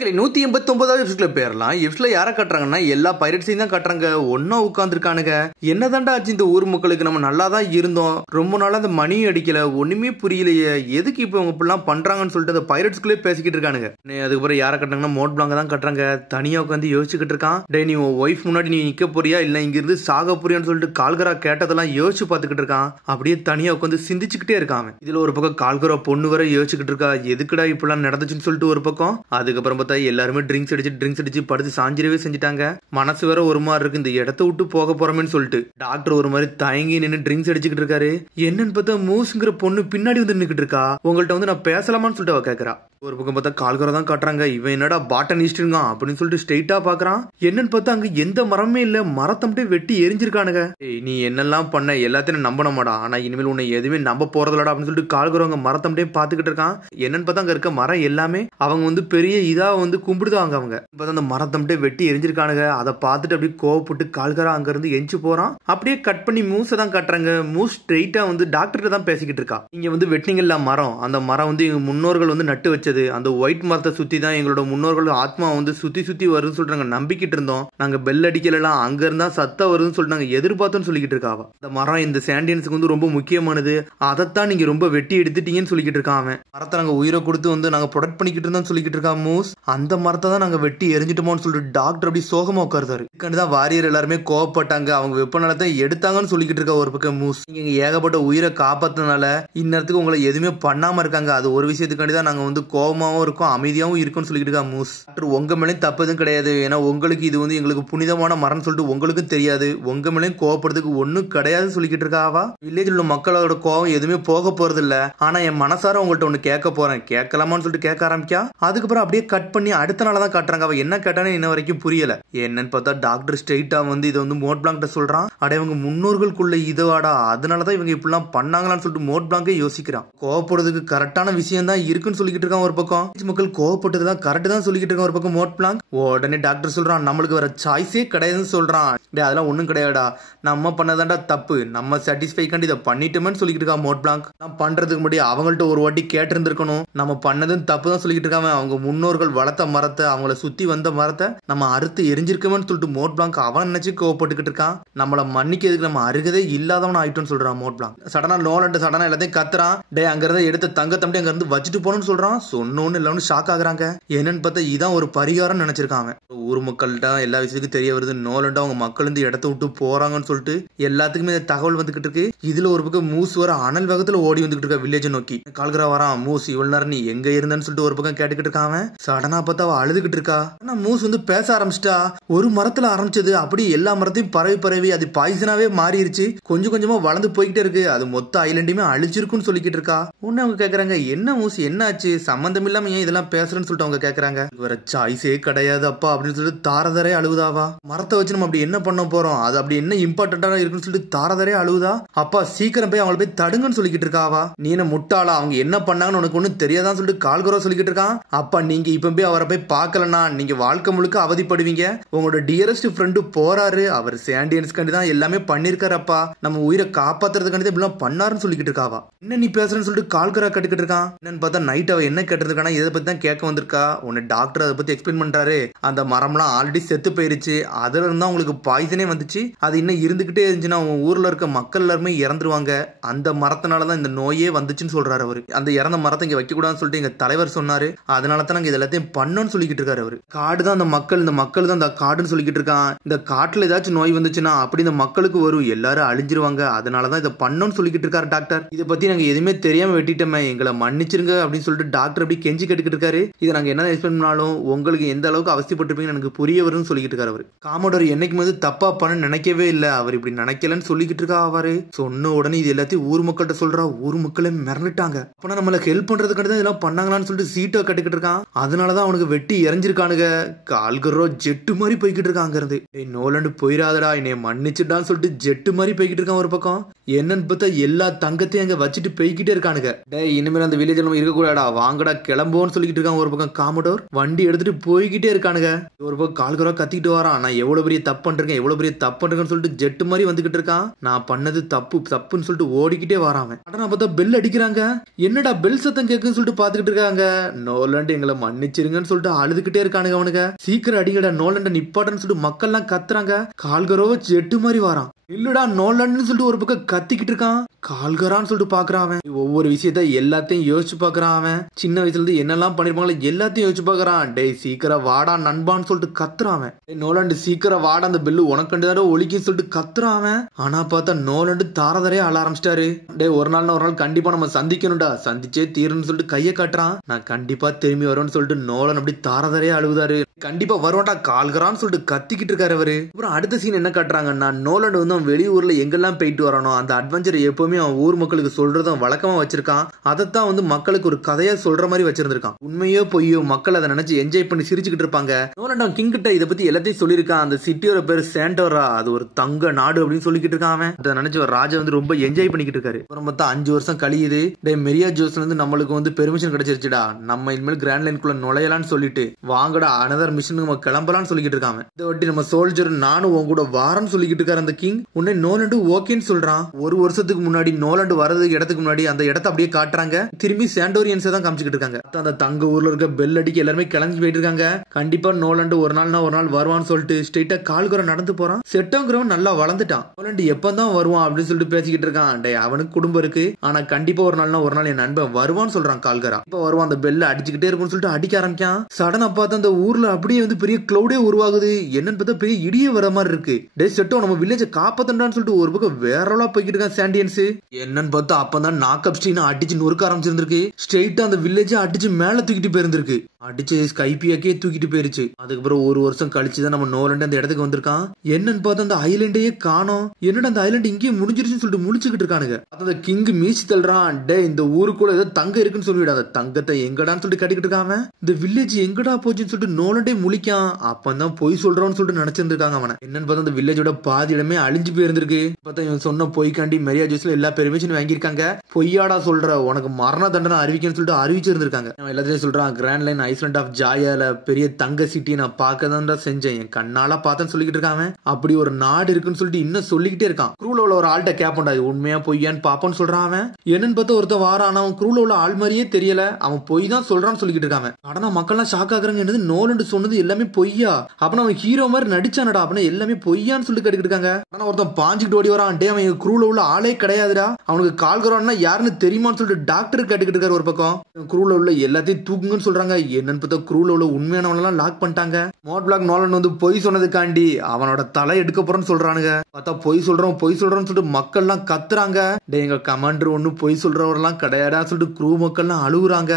மக்களே 189வது எபிசோட்ல பேரலாம். எபிசோட்ல யாரை கட்டுறாங்கன்னா எல்லா பைரட்ஸையும் தான் கட்டுறாங்க. ஒன்னா உட்காந்துருக்கானுங்க. என்னதான்டா ஆச்சு இந்த ஊர் மக்களுக்கு? நம்ம நல்லா தான் இருந்தோம், ரொம்ப நாளா அந்த மணி அடிக்கல, ஒண்ணுமே புரியலையே, எதுக்கு இப்ப இவங்க இப்படிலாம் பண்றாங்கன்னு சொல்லிட்டு அந்த பைரட்ஸ்குள்ளே பேசிக்கிட்டு இருக்கானுங்க. அதுக்கப்புறம் யாரை கட்டுறாங்கன்னா மோட் பிளாங்க தான் கட்டுறாங்க. தனியா உட்காந்து யோசிச்சுக்கிட்டு இருக்கான். டே நீ உன் ஒய்ஃப் முன்னாடி நீ நிக்க போறியா இல்ல இங்க இருந்து சாக போறியான்னு சொல்லிட்டு கால்கரா கேட்டதெல்லாம் யோசிச்சு பாத்துக்கிட்டு இருக்கான். அப்படியே தனியா உட்காந்து சிந்திச்சுக்கிட்டே இருக்கான். இதுல ஒரு பக்கம் கால்கரா பொண்ணு வர யோசிச்சுக்கிட்டு இருக்கா, எதுக்குடா இப்பெல்லாம் நடந்துச்சுன்னு சொல்லிட்டு ஒரு பக்கம். அதுக்கப்புறம் பார்த்தா எல்லாருமே ட்ரிங்க்ஸ் அடிச்சு படுத்து சாஞ்சிரவே செஞ்சுட்டாங்க. மனசு வேற ஒரு மாதிரி இருக்கு, இந்த இடத்த விட்டு போக போறோமேன்னு சொல்லிட்டு. டாக்டர் ஒரு மாதிரி தயங்கி நின்று ட்ரிங்க்ஸ் அடிச்சுக்கிட்டு இருக்காரு. என்னன்னு பார்த்தா மூஸ்ங்கிற பொண்ணு பின்னாடி வந்து நின்னுக்கிட்டு இருக்கா. உங்கள்ட்ட வந்து நான் பேசலாமான்னு சொல்லிட்டு அவ கேக்குறா. ஒரு பக்கம் பார்த்தா கால்கரா தான் காட்டுறாங்க. இவன் என்னடா பாட்டனிஸ்ட் இருக்கான் அப்படின்னு சொல்லிட்டு ஸ்ட்ரெயிட்டா பாக்குறான். என்னன்னு பார்த்தா அங்க எந்த மரமே இல்ல, மரத்தை மட்டும் வெட்டி எரிஞ்சிருக்கானுங்க. நீ என்னெல்லாம் பண்ண எல்லாத்தையும் நம்பணுமாடா, ஆனா இனிமேல் உன்னை எதுவுமே நம்ப போறதில்லடா அப்படின்னு சொல்லிட்டு கால்கரா அங்க மரத்தை மட்டும் பாத்துக்கிட்டு இருக்கான். என்னன்னு பார்த்தா அங்க இருக்க மரம் எல்லாமே அவங்க வந்து பெரிய இதா வந்து கும்பிடுதாங்க. அவங்க பார்த்தா அந்த மரத்தை மட்டும் வெட்டி எரிஞ்சிருக்கானுங்க. அதை பார்த்துட்டு அப்படியே கோவப்பட்டு கால்கரா அங்க இருந்து எஞ்சி போறான். அப்படியே கட் பண்ணி மூஸை தான் கட்டுறாங்க. மூஸ் ஸ்ட்ரெயிட்டா வந்து டாக்டர் தான் பேசிக்கிட்டு இருக்கா. இங்க வந்து வெட்டினீங்கல்ல மரம், அந்த மரம் வந்து எங்க முன்னோர்கள் வந்து நட்டு வச்சது. அந்த ஒயிட் மரத்தை சுத்தி தான் எங்களோட முன்னோர்கள் ஆத்மா வந்து சுத்தி சுத்தி வருதுன்னு சொல்றாங்க. நம்பிக்கிட்டு இருந்தோம், நாங்க பெல் அடிக்கலாம், அங்க இருந்தா சத்தம் வருதுன்னு சொல்லிட்டு நாங்க எதிர்பார்த்தோம்னு சொல்லிக்கிட்டு இருக்காவா. அந்த மரம் இந்த சாண்டியன்ஸுக்கு வந்து ரொம்ப முக்கியமானது, அதைத்தான் நீங்க ரொம்ப வெட்டி எடுத்துட்டீங்கன்னு சொல்லிக்கிட்டு இருக்கான். அவன் மரத்தை நாங்க உயிரை கொடுத்து வந்து நாங்க ப்ரொடெக்ட் பண்ணிக்கிட்டு இருந்தோம் சொல்லிக்கிட்டு இருக்கா மூஸ். அந்த மரத்தை தான் நாங்க வெட்டி எரிஞ்சிட்டோம்னு சொல்லிட்டு டாக்டர் அப்படி சோகமா உட்கார்ந்தாரு. இதுக்காண்டிதான் வாரியர் எல்லாருமே கோவப்பட்டாங்க, அவங்க வெப்பநலத்தை எடுத்தாங்கன்னு சொல்லிக்கிட்டு இருக்கா ஒரு பக்கம் மூஸ். நீங்க ஏகப்பட்ட உயிரை காப்பாத்தினால இந்நேரத்துக்கு உங்களை எதுவுமே பண்ணாம இருக்காங்க. அது ஒரு விஷயத்துக்காண்டி தான் நாங்க வந்து கோபமாவும் இருக்கும் அமைதியாவும் இருக்கும்னு சொல்லிட்டு இருக்கா மூஸ். டாக்டர் உங்க மேலேயும் தப்பு எதுவும் கிடையாது, ஏன்னா உங்களுக்கு இது வந்து எங்களுக்கு புனிதமான மரம்னு சொல்லிட்டு உங்களுக்கும் தெரியாது, உங்க மேலேயும் கோவப்படுறதுக்கு ஒன்னும் கிடையாதுன்னு சொல்லிக்கிட்டு இருக்காவா. வில்லேஜில் உள்ள மக்களோட கோவம் எதுவுமே போக போறது இல்ல, ஆனா என் மனசார உங்கள்ட்ட ஒண்ணு கேட்க போறேன், கேட்கலாமான்னு சொல்லிட்டு கேட்க ஆரம்பிக்கா. அதுக்கப்புறம் அப்படியே கட் பண்ணி அடுத்த நாளதான் காட்டுறாங்க. அவ என்ன கேட்டானே இன்ன வரைக்கும் புரியல. என்னன்னு பார்த்தா டாக்டர் ஸ்ட்ரெயிட்டா வந்து இதை வந்து மோட் பிளாங்க் சொல்றான். அட இவங்க முன்னோர்களுக்குள்ள இதுவாடா, அதனாலதான் இவங்க இப்படிலாம் பண்ணாங்களான்னு சொல்லிட்டு மோட் பிளாங்கே யோசிக்கிறான். கோவப்படுறதுக்கு கரெக்டான விஷயம் தான் இருக்குன்னு சொல்லிக்கிட்டு இருக்கான் ஒரு பக்கம். மக்கள் கோவப்பட்டதுதான் கரெக்ட் தான் சொல்லிக்கிட்டு இருக்கான் ஒரு பக்கம் மோட் பிளாங்க். உடனே டாக்டர் சொல்றான் நம்மளுக்கு வர சாய்ஸே கிடையாதுன்னு சொல்றான். அதெல்லாம் ஒண்ணும் கிடையாடா, நம்ம பண்ணதாண்டா தப்பு, நம்ம சாட்டிஸ்ஃபை கண்டி இதை பண்ணிட்டோம்னு சொல்லிக்கிட்டு இருக்கா மோட் பிளாங்க். நான் பண்றதுக்கு முன்னாடி அவங்கள்ட்ட ஒரு வாட்டி கேட்டு இருந்திருக்கணும், நம்ம பண்ணதும் தப்பு தான் சொல்லிக்கிட்டு இருக்காங்க. அவங்க முன்னோர்கள் வளர்த்த மரத்தை, அவங்கள சுத்தி வந்த மரத்தை நம்ம அறுத்து எரிஞ்சிருக்கோம்னு சொல்லிட்டு மோட் பிளாங்க் அவன் நினைச்சு கோவப்பட்டுக்கிட்டு இருக்கான். நம்மள மன்னிக்கிறதுக்கு நம்ம அருகதே இல்லாதவன் ஆயிட்டோம்னு சொல்றான் மோட் பிளாங்க். சடனா நோலண்ட் சடனா எல்லாத்தையும் கத்துறான். டே அங்க இருந்து எடுத்த தங்க தம்பி அங்க இருந்து வச்சுட்டு போனோம்னு சொல்றான். சொன்னோன்னு எல்லாரும் ஷாக் ஆகுறாங்க. என்னன்னு பார்த்தா இதான் ஒரு பரிகாரம் நினைச்சிருக்காங்க. ஊர் மக்கள்கிட்ட எல்லா விஷயத்துக்கும் தெரிய வருது, நோலண்ட் அவங்க மக்கள் இந்த இடத்த விட்டு போறாங்கன்னு சொல்லிட்டு எல்லாத்துக்குமே தகவல் வந்துகிட்டு இருக்கு. இதுல ஒரு பக்கம் மூஸ் வர அனல் வேகத்துல ஓடி வந்துகிட்டு இருக்கா வில்லேஜ் நோக்கி. கால்கரா வரான். மூஸ் இவ்வளவு நேரம் நீ எங்க இருந்தன்னு சொல்லிட்டு ஒரு பக்கம் கேட்டுக்கிட்டு இருக்கான். சடனா பார்த்தா அவ அழுதுகிட்டு இருக்கா. ஆனா மூஸ் வந்து பேச ஆரம்பிச்சிட்டா. ஒரு மரத்துல ஆரம்பிச்சது அப்படி எல்லா மரத்தையும் பரவி அது பாய்சனாவே மாறிடுச்சு. கொஞ்சம் கொஞ்சமா வளர்ந்து போய்கிட்டே இருக்கு. அது மொத்த ஐலண்டையுமே அழிச்சிருக்குன்னு சொல்லிக்கிட்டு இருக்கா. உடனே அவங்க கேக்குறாங்க என்ன மூஸ் என்ன ஆச்சு, சம்பந்தம் இல்லாம ஏன் இதெல்லாம் பேசுறேன்னு சொல்லிட்டு அவங்க கேக்குறாங்க. வேற சாய்ஸே கிடையாது அப்பா அப்படின்னு சொல்லிட்டு தாரதரே அழுவுதாவா. மரத்தை வச்சு நம்ம அப்படி என்ன பண்ண போறோம், அது அப்படி என்ன இம்பார்ட்டன்டா இருக்குன்னு சொல்லிட்டு தாரதரே அழுவுதா. அப்பா சீக்கிரம் போய் அவங்கள போய் தடுங்கன்னு சொல்லிக்கிட்டு இருக்காவா. நீ என்ன முட்டாளா, அவங்க என்ன பண்ணாங்கன்னு உனக்கு ஒண்ணு தெரியாதான்னு சொல்லிட்டு கால்கரா சொல்லிக்கிட்டு இருக்கான். அப்பா நீங்க இப்ப போய் அவரை போய் பார்க்கலன்னா நீங்க வாழ்க்கை முழுக்க அவதிப்படுவீங்க. உங்களோட டியரஸ்ட் ஃப்ரெண்டு போறாரு, அவர் சாண்டியன்ஸ் கண்டி தான் எல்லாமே பண்ணிருக்காரப்பா, நம்ம உயிரை காப்பாத்துறதுக்காண்டி தான் இப்படிலாம் பண்ணாருன்னு சொல்லிக்கிட்டு இருக்காவா. என்ன நீ பேசுறேன்னு சொல்லிட்டு கால்கரா கட்டுக்கிட்டு இருக்கான். என்னன்னு பார்த்தா நைட் அவ என்ன கேட்டிருக்கானா இதை பத்தி தான் கேட்க வந்திருக்கா. உன்னை டாக்டர் அதை பத்தி எக்ஸ்பிளைன் பண்றாரு. அந்த மரம்லாம் ஆல்ரெடி செத்து போயிருச்சு, அதுல இருந்தா உங்களுக்கு பாய்சனே வந்துச்சு, அது இன்னும் இருந்துகிட்டே இருந்துச்சுன்னா உங்க ஊர்ல இருக்க மக்கள் எல்லாருமே இறந்துருவாங்க, அந்த மரத்தினாலதான் இந்த நோயே வந்துச்சுன்னு சொல்றாரு அவரு. அந்த இறந்த மரத்தை இங்க வைக்க கூடாதுன்னு சொல்லிட்டு எங்க தலைவர் சொன்னாரு, அதனால தான் நாங்க எல்லாத்தையும் பண்ணோம்னு சொல்லிக்கிட்டு இருக்காரு அவரு. காடு தான் அந்த மக்கள், இந்த மக்கள் தான் அந்த காடுன்னு சொல்லிக்கிட்டு இருக்கான். இந்த காட்டுல ஏதாச்சும் நோய் வந்துச்சுன்னா அப்படி இந்த மக்களுக்கு வரும், எல்லாரும் அழிஞ்சிருவாங்க, அதனாலதான் இதை பண்ணோம்னு சொல்லிக்கிட்டு இருக்காரு டாக்டர். இதை பத்தி நாங்க எதுவுமே தெரியாம வெட்டிட்டோமே, எங்களை மன்னிச்சிருங்க அப்படின்னு சொல்லிட்டு டாக்டர் அப்படி கெஞ்சி கேட்டுக்கிட்டு இருக்காரு. இதை நாங்க என்ன எக்ஸ்பிளைன் பண்ணாலும் உங்களுக்கு எந்த அளவுக்கு அவசியப்பட்டிருப்பீங்கன்னு எனக்கு புரிய வரும்னு சொல்லிக்கிட்டு இருக்காரு அவரு. காமோடர் என்னைக்கும் வந்து தப்பா பண்ண நினைக்கவே இல்லை, அவர் இப்படி நினைக்கலன்னு சொல்லிக்கிட்டு இருக்கா அவரு. சொன்ன உடனே இது எல்லாத்தையும் ஊர் மக்கள்கிட்ட சொல்றா. ஊர் மக்களே மிரண்டுட்டாங்க. அப்பனா நம்மளுக்கு ஹெல்ப் பண்றதுக்காண்டி தான் இதெல்லாம் பண்ணாங்களான்னு சொல்லிட்டு சீட்டை கட்டிக்கிட்டு இருக்கான். அதனாலதான் அவனுக்கு வெட்டி இறஞ்சிருக்கானுங்க. கால்கரோ ஜெட்டு மாதிரி போய்கிட்டு இருக்காங்க. இருந்து நோலண்ட் போயிடாதடா என்னை மன்னிச்சுட்டான்னு சொல்லிட்டு ஜெட்டு மாதிரி போய்கிட்டு இருக்கான் ஒரு பக்கம். என்னன்னு பார்த்தா எல்லா தங்கத்தையும் அங்க வச்சுட்டு போய்கிட்டே இருக்கானுங்க. டேய் இனிமேல் அந்த வில்லேஜ்ல நம்ம இருக்க கூடாடா, வாங்கடா கிளம்போன்னு சொல்லிட்டு இருக்காங்க. ஒரு பக்கம் காமடோர் வண்டி எடுத்துட்டு போய்கிட்டே இருக்கானுங்க. ஒரு பக்கம் கால்கரா கத்திட்டு வரான், நான் எவ்வளவு பெரிய தப்பு பண்றேன் எவ்வளவு பெரிய தப்பு பண்றேன்னு சொல்லிட்டு ஜெட்டு மாதிரி வந்துகிட்டு இருக்கான். நான் பண்ணது தப்பு தப்புன்னு சொல்லிட்டு ஓடிக்கிட்டே வரான். ஆனா பார்த்தா பெல் அடிக்கிறாங்க. என்னடா பெல் சத்தம் கேக்குன்னு சொல்லிட்டு பாத்துக்கிட்டு இருக்காங்க. நோலண்ட் எங்களை மன்னிச்சிருங்கன்னு சொல்லிட்டு அழுதுகிட்டே இருக்கானுங்க. அவனுங்க சீக்கிரம் அடிங்கடா நோலண்ட நிப்பாட்டன்னு சொல்லிட்டு மக்கள் எல்லாம் கத்துறாங்க. கால்கரோவ ஜெட்டு மாதிரி வரான். இல்லடா நோலண்ட்னு சொல்லிட்டு ஒரு பக்கம் கத்திக்கிட்டு இருக்கான். கால்கரான்னு சொல்லிட்டு பாக்குறான். அவன் ஒவ்வொரு விஷயத்த எல்லாத்தையும் யோசிச்சு பாக்குறான். அவன் சின்ன வயசுல இருந்து என்னெல்லாம் பண்ணிருப்பாங்களோ எல்லாத்தையும் யோசிச்சு பாக்குறான். டேய் சீக்கிரம் வாடா நண்பான்னு சொல்லிட்டு கத்துறான். அவன் நோலண்ட் சீக்கிரம் வாடா, அந்த பெல்லு உனக்கு கண்டு தானே ஒலிக்குன்னு சொல்லிட்டு கத்துறான். அவன் ஆனா பார்த்தா நோலண்ட் தாரதரையே அழ ஆரம்பிச்சிட்டாரு. டேய் ஒரு நாள் கண்டிப்பா நம்ம சந்திக்கணும்டா, சந்திச்சே தீருன்னு சொல்லிட்டு கையை காட்டுறான். நான் கண்டிப்பா திரும்பி வருவேன்னு சொல்லிட்டு நோலன் அப்படி தாரதரையே அழுகுதாரு. கண்டிப்பா வருவான்டா கால்கரான்னு சொல்லிட்டு கத்திக்கிட்டு இருக்காரு அவரு. அப்புறம் அடுத்த சீன் என்ன காட்டுறாங்கன்னா, நோலண்ட் வந்து வெளியூர்ல எங்கெல்லாம் போயிட்டு வரணும் அந்த அட்வென்ச்சர் எப்பவுமே அவன் ஊர் மக்களுக்கு சொல்றதும் வழக்கமா வச்சிருக்கான். அதைத்தான் வந்து மக்களுக்கு ஒரு கதையா சொல்ற மாதிரி வச்சிருந்திருக்கான். உண்மையோ பொய்யோ மக்கள் அதை நினைச்சு என்ஜாய் பண்ணி சிரிச்சுக்கிட்டு இருப்பாங்க. நோலண்ட் அவன் கிங் கிட்ட இதை பத்தி எல்லாத்தையும் சொல்லியிருக்கான். அந்த சிட்டியோட பேர் சாண்டோரா, அது ஒரு தங்க நாடு அப்படின்னு சொல்லிக்கிட்டு இருக்கான். அவன் அதை நினைச்சு ஒரு ராஜா வந்து ரொம்ப என்ஜாய் பண்ணிக்கிட்டு இருக்காரு. அப்புறம் மொத்தம் 5 வருஷம் கழியுது. டே மெரியா ஜோஸ்ல இருந்து நம்மளுக்கு வந்து பெர்மிஷன் கிடைச்சிருச்சுடா, நம்ம இனிமேல் கிராண்ட் லைனுக்குள்ள நுழையலான்னு சொல்லிட்டு வாங்கடா அனதர் மிஷனுக்கு நம்ம கிளம்பலான்னு சொல்லிக்கிட்டு இருக்காங்க. இதை ஒட்டி நம்ம சோல்ஜர் நானும் உன் கூட வாரன்னு சொல்லிக்கிட்டு இருக்காரு அந்த கிங். உன்னை நோலண்ட் ஓகேன்னு சொல்றான். ஒரு வருஷத்துக்கு முன்னாடி நோலண்ட் வரதுக்கு இடத்துக்கு முன்னாடி அந்த இடத்தை அப்படியே காட்டுறாங்க. திரும்பி சாண்டோரியன்ஸ் தான் காமிச்சிட்டு இருக்காங்க. அந்த தங்க ஊர்ல இருக்க பெல் அடிக்க எல்லாருமே கிளம்பி போயிட்டு இருக்காங்க. கண்டிப்பா நோலண்ட் ஒரு நாள் வருவான்னு சொல்லிட்டு ஸ்ட்ரெயிட்டா கால்குற நடந்து போறான். செட்டோங்கிறவன் நல்லா வளர்ந்துட்டான். நோலண்ட் எப்பதான் வருவான் அப்படின்னு சொல்லிட்டு பேசிக்கிட்டு இருக்கான். டே அவனுக்கு குடும்பம் இருக்கு, ஆனா கண்டிப்பா ஒரு நாள் என் நண்பன் வருவான்னு சொல்றான். கால்கரா இப்ப வருவான். அந்த பெல்ல அடிச்சுக்கிட்டே இருக்கும்னு சொல்லிட்டு அடிக்க ஆரம்பிக்கான். சடனா பார்த்து அந்த ஊர்ல அப்படியே வந்து பெரிய கிளவுடே உருவாகுது. என்னன்னு பார்த்தா பெரிய இடியே வர மாதிரி இருக்கு. டே செட்டோ நம்ம வில்லேஜ் காப்பாத்தண்டான்னு சொல்லிட்டு ஒரு பக்கம் வேறலா போய்கிட்டு இருக்கான் சாண்டியன்ஸ். என்னன்னு பார்த்தா அப்பதான் நாக்கப் ஸ்டீன் அடிச்சு நொறுக்க ஆரம்பிச்சிருந்திருக்கு. ஸ்ட்ரெயிட்டா அந்த வில்லேஜ் அடிச்சு மேல தூக்கிட்டு போயிருந்திருக்கு. அடிச்சு ஸ்கைபியாக்கே தூக்கிட்டு போயிருச்சு. அதுக்கப்புறம் ஒரு வருஷம் கழிச்சுதான் நம்ம நோலண்ட் அந்த இடத்துக்கு வந்திருக்கான். என்னன்னு பார்த்தா அந்த ஐலண்டையே காணோம். என்னடா அந்த ஐலண்ட் இங்கேயே முடிஞ்சிருச்சுன்னு சொல்லிட்டு முடிச்சுக்கிட்டு இருக்கானுங்க. அந்த கிங் மீச்சு தள்ளுறான். டே இந்த ஊருக்குள்ள ஏதோ தங்கம் இருக்குன்னு சொல்லிவிட, அந்த தங்கத்தை எங்கடான்னு சொல்லிட்டு கட்டிக்கிட்டு இருக்காம இந்த வில்லேஜ் எங்கடா போச்சுன்னு சொல்லிட்டு நோலண்டே முழிக்கான். அப்பதான் பொய் சொல்றான்னு சொல்லிட்டு நினைச்சிருந்திருக்காங்க அவனை. என்னன்னு பார்த்தா அந்த வில்லேஜோட பாதி இடமே அழிஞ்சு போயிருந்திருக்கு. பார்த்தா இவன் சொன்ன பொய்க்காண்டி மெரியா ஜூஸ்ல எல்லா பெர்மிஷன் வாங்கியிருக்காங்க. பொய்யாடா சொல்ற, உனக்கு மரண தண்டனை அறிவிக்கன்னு சொல்லிட்டு அறிவிச்சிருந்திருக்காங்க. அவன் எல்லாத்தையும் சொல்றான். கிராண்ட் லைன் ஐஸ்லாண்ட் ஆஃப் ஜாயால பெரிய தங்க சிட்டி நான் பார்க்கதான் செஞ்சேன், என் கண்ணால பார்த்தேன்னு சொல்லிக்கிட்டு இருக்காங்க. அப்படி ஒரு நாடு இருக்குன்னு சொல்லிட்டு இன்னும் சொல்லிக்கிட்டே இருக்கான். க்ரூல உள்ள ஒரு ஆள்கிட்ட கேப்பண்டா உண்மையா பொய்யான்னு பாப்போன்னு சொல்றான். அவன் என்னன்னு பார்த்தா ஒருத்த வாரான். அவன் க்ரூல உள்ள ஆள் மாதிரியே தெரியல, அவன் பொய் தான் சொல்றான்னு சொல்லிக்கிட்டு இருக்காங்க. ஆனா மக்கள்லாம் ஷாக் ஆகுறாங்க. என்னது நோலண்ட் சொன்னது எல்லாமே பொய்யா? அப்ப அவன் ஹீரோ மாதிரி நடிச்சானடா, அப்படின்னா எல்லாமே பொய்யான்னு சொல்லி கேட்டுக்கிட்டு இருக்காங்க. ஆனா ஒருத்தன் பாஞ்சுக்கிட்டு ஓடி வரான். டே அவன் க்ரூல உள்ள ஆளே கிடையாதுடா, அவனுக்கு கால்கரான்னா யாருன்னு தெரியுமான்னு சொல்லிட்டு டாக்டர் கேட்டுக்கிட்டு இருக்காரு. ஒரு பக்கம் க்ரூல உள்ள எல்லாத்தையும் தூக்குங்கன்னு சொல்றாங்க. என்னன்னு பார்த்தா க்ரூல உள்ள உண்மையானவனெல்லாம் லாக் பண்ணிட்டாங்க. மோட் பிளாக் நோலண்ட் வந்து பொய் சொன்னதுக்காண்டி அவனோட தலை எடுக்க போறேன்னு சொல்றானுங்க. பார்த்தா பொய் சொல்றோம்னு சொல்லிட்டு மக்கள் எல்லாம் கத்துறாங்க. டே எங்க கமாண்டர் ஒண்ணு பொய் சொல்றவரெல்லாம் கிடையாடா சொல்லிட்டு க்ரூ மக்கள் எல்லாம் அழுகுறாங்க.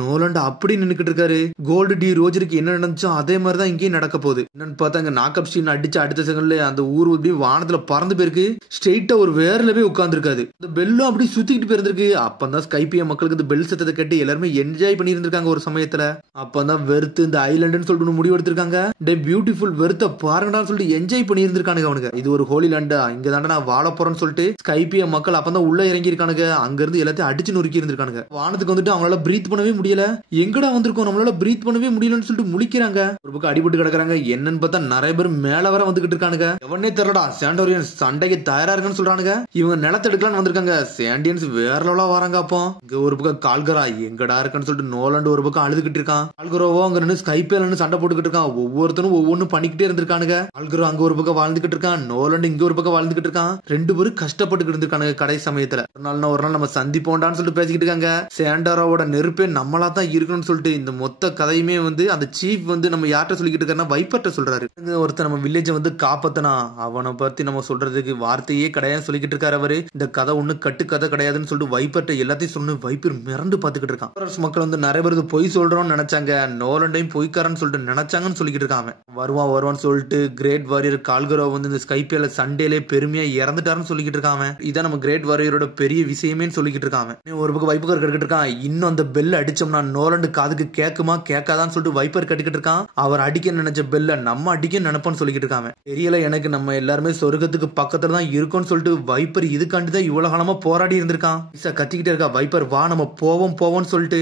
நோலண்ட் அப்படி நின்னுக்கிட்டு இருக்காரு. கோல்டு டி ரோஜருக்கு என்ன நடந்துச்சோ அதே மாதிரிதான் இங்கேயும் நடக்க போகுது. என்னன்னு பார்த்தா அங்க நாக்கப் ஸ்டீன் அடிச்சு அடுத்த செகண்ட்ல அந்த ஊர் அப்படியே வானத்துல பறந்து போயிருக்கு. ஸ்ட்ரெயிட்டா ஒரு வேர்ல போய் உட்கார்ந்து இருக்காது. இந்த பெல்லும் அப்படி சுத்திக்கிட்டு போயிருந்திருக்கு. அப்பதான் ஸ்கைபியா மக்களுக்கு இந்த பெல் சத்தத்தை கேட்டு எல்லாருமே என்ஜாய் பண்ணி இருந்திருக்காங்க. ஒரு சமயத்துல அப்பதான் வெறுத்து இந்த ஐலண்டுன்னு சொல்லிட்டு முடிவு எடுத்திருக்காங்க. டே பியூட்டிஃபுல் வெறுத்த பாருங்கடான்னு சொல்லிட்டு என்ஜாய் பண்ணி இருந்திருக்கானுங்க அவனுங்க. இது ஒரு ஹோலி லேண்டா, இங்க தாண்டா நான் வாழ போறேன்னு சொல்லிட்டு ஸ்கைபியா மக்கள் அப்பதான் உள்ள இறங்கி இருக்கானுங்க. அங்க இருந்து எல்லாத்தையும் அடிச்சு நொறுக்கி இருந்திருக்கானுங்க. வானத்துக்கு வந்துட்டு அவங்களால பிரீத் பண்ணவே முடியல. எங்கடா வந்திருக்கோம், நம்மளால பிரீத் பண்ணவே முடியலன்னு சொல்லிட்டு முழிக்கிறாங்க. ஒரு பக்கம் அடிபட்டு கிடக்குறாங்க. என்னன்னு பார்த்தா நிறைய பேர் மேல வர வந்துகிட்டு இருக்கானுங்க. எவனே தெரியலடா. சாண்டோரியன்ஸ் சண்டைக்கு தயாரா இருக்குன்னு சொல்றானுங்க. இவங்க நிலத்தை எடுக்கலான்னு வந்திருக்காங்க. சாண்டியன்ஸ் வேற லெவலா வராங்க. அப்போ இங்க ஒரு பக்கம் கால்கரா எங்கடா இருக்குன்னு சொல்லிட்டு நோலண்ட் ஒரு பக்கம் அழுதுகிட்டு இருக்கான். கால்கரோவோ அங்க நின்று ஸ்கைபியால சண்டை போட்டுக்கிட்டு இருக்கான். ஒவ்வொருத்தரும் ஒவ்வொன்னு பண்ணிக்கிட்டே இருந்திருக்கானுங்க. கால்கரோ அங்க ஒரு பக்கம் வாழ்ந்துகிட்டு இருக்கான். நோலண்ட் இங்க ஒரு பக்கம் வாழ்ந்துகிட்டு இருக்கான். ரெண்டு பேரும் கஷ்டப்பட்டு இருந்திருக்கானுங்க. கடைசி சமயத்துல ஒரு நாள் நம்ம சந்திப்போண்டான்னு சொல்லிட்டு பேசிக்கிட்டு இருக்காங்க. சாண்டோராவோட நெருப்பே நம்மளா தான் இருக்கணும்னு சொல்லிட்டு இந்த மொத்த கதையுமே வந்து அந்த சீஃப் வந்து நம்ம யார்கிட்ட சொல்லிக்கிட்டு இருக்காருன்னா வைப்பர்ட்ட சொல்றாரு. ஒருத்தர் நம்ம வில்லேஜ் வந்து காப்பாத்தனா அவனை பத்தி நம்ம சொல்றதுக்கு வார்த்தையே கிடையாது சொல்லிக்கிட்டு இருக்காரு அவரு. இந்த கதை ஒண்ணு கட்டு கதை கிடையாதுன்னு சொல்லிட்டு வைப்பர்ட்ட எல்லாத்தையும் சொன்னு வைப்பர் மிரண்டு பாத்துக்கிட்டு இருக்கான். மக்கள் வந்து நிறைய பேருக்கு பொய் சொல்றோம்னு நினைச்சாங்க. நோலண்டையும் பொய்க்காரன்னு சொல்லிட்டு நினைச்சாங்கன்னு சொல்லிக்கிட்டு இருக்காங்க. வருவான்னு சொல்லிட்டு கிரேட் வாரியர் கால்கரோ வந்து இந்த ஸ்கைபியால சண்டேலே பெருமையா இறந்துட்டாருன்னு சொல்லிக்கிட்டு இருக்காங்க. இதான் நம்ம கிரேட் வாரியரோட பெரிய விஷயமே சொல்லிக்கிட்டு இருக்காங்க. ஒரு பக்கம் வைப்பர் கட்டுக்கிட்டு இருக்கான். இன்னும் அந்த பெல் அடிச்சோம்னா நோலண்ட் காதுக்கு கேக்குமா கேட்காதான்னு சொல்லிட்டு வைப்பர் கட்டுக்கிட்டு இருக்கான். இருக்கான். அவர் அடிக்க நினைச்ச பெல்ல நம்ம அடிக்க நினைப்போம்னு சொல்லிக்கிட்டு இருக்காங்க. தெரியல எனக்கு, நம்ம எல்லாருமே சொர்க்கத்துக்கு பக்கத்துல தான் இருக்கோம்னு சொல்லிட்டு வைப்பர் இதுக்காண்டிதான் இவ்வளவு காலமா போராடி இருந்திருக்கான். கத்திக்கிட்டே இருக்கா, வைப்பர் வா நம்ம போவோம்னு சொல்லிட்டு.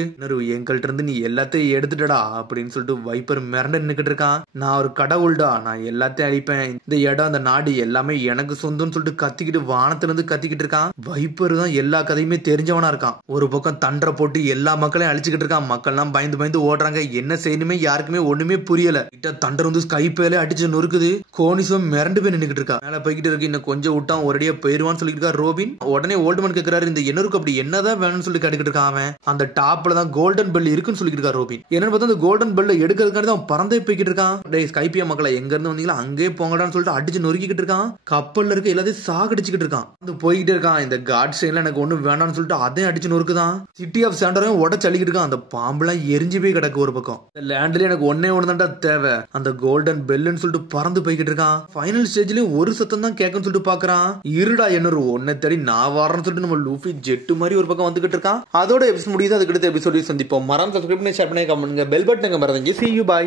எங்கள்கிட்ட இருந்து நீ எல்லாத்தையும் எடுத்துட்டடா அப்படின்னு சொல்லிட்டு வைப்பர் மிரண்டு நின்னுக்கிட்டு இருக்கான். நான் ஒரு கடவுள்டா, நான் எல்லாத்தையும் அழிப்பேன், இந்த இடம் அந்த நாடு எல்லாமே எனக்கு சொந்தம்னு சொல்லிட்டு கத்திக்கிட்டு வானத்துல இருந்து கத்திக்கிட்டு இருக்கான். வைப்பர் தான் எல்லா கதையுமே தெரிஞ்சவனா இருக்கான். ஒரு பக்கம் தண்டரை போட்டு எல்லா மக்களையும் அழிச்சுக்கிட்டு இருக்கான். மக்கள் எல்லாம் பயந்து பயந்து ஓடுறாங்க. என்ன செய்யணுமே யாருக்குமே ஒண்ணுமே புரியல. தண்டர் வந்து ஸ்கைப்பேல அடிச்சு நொறுக்குது. கோனிசம் மிரண்டு போய் நின்னுக்கிட்டு இருக்கா. மேல போய்கிட்டு இருக்கு. இன்னும் கொஞ்சம் விட்டா ஒரேடியா போயிருவான்னு சொல்லிட்டு இருக்கா ரோபின். உடனே ஓல்ட்மேன் கேக்குறாரு, இந்த என்னருக்கு அப்படி என்னதான் வேணும்னு சொல்லி கேட்டுக்கிட்டு இருக்கான். அவன் அந்த டாப்ல தான் கோல்டன் பெல் இருக்குன்னு சொல்லிட்டு இருக்கா ரோபின். என்னன்னு பார்த்தா அந்த கோல்டன் பெல்ல எடுக்கிறதுக்காண்டி தான் பறந்தே போய்கிட்டு இருக்கான். டேய் ஸ்கைப்பியா மக்களை, எங்க இருந்து வந்தீங்களா அங்கே போங்கடான்னு சொல்லிட்டு அடிச்சு நொறுக்கிட்டு இருக்கான். கப்பல்ல இருக்க எல்லாத்தையும் சாகடிச்சுக்கிட்டு இருக்கான். வந்து போய்கிட்டே இருக்கான். இந்த காட் சைன்ல எனக்கு ஒண்ணு வேண்டாம்னு சொல்லிட்டு அதையும் அடிச்சு நொறுக்குதான். சிட்டி ஆஃப் சாண்டரையும் உடச்சு அள்ளிக்கிட்டு இருக்கான். அந்த பாம்பெல்லாம் எரிஞ்சு போய் கிடக்கு ஒரு பக்கம். இந்த லேண்ட்ல எனக்கு ஒன்னே ஒண்ணுதான்டா தேவை, அந்த கோல்டன் பெல்லுன்னு சொல்லிட்டு பறந்து போய்கிட்டு இருக்கான். ஃபைனல் ஸ்டேஜ்லயும் ஒரு சத்தம் தான் கேட்குன்னு சொல்லிட்டு பாக்குறான். இருடா என்னொரு ஒன்னை தேடி நான் வரேன்னு சொல்லிட்டு நம்ம லூஃபி ஜெட்டு மாதிரி ஒரு பக்கம் வந்துகிட்டு இருக்கான். அதோட எபிசோட் முடியுது. அதுக்கு அடுத்த எபிசோட சந்திப்போம். மறந்து சப்ஸ்கிரைப் பண்ணி ஷேர் பண்ணி கமெண்ட் பண்ணுங்க. பெல் பட்டனை மறந்துங்க. See you, bye.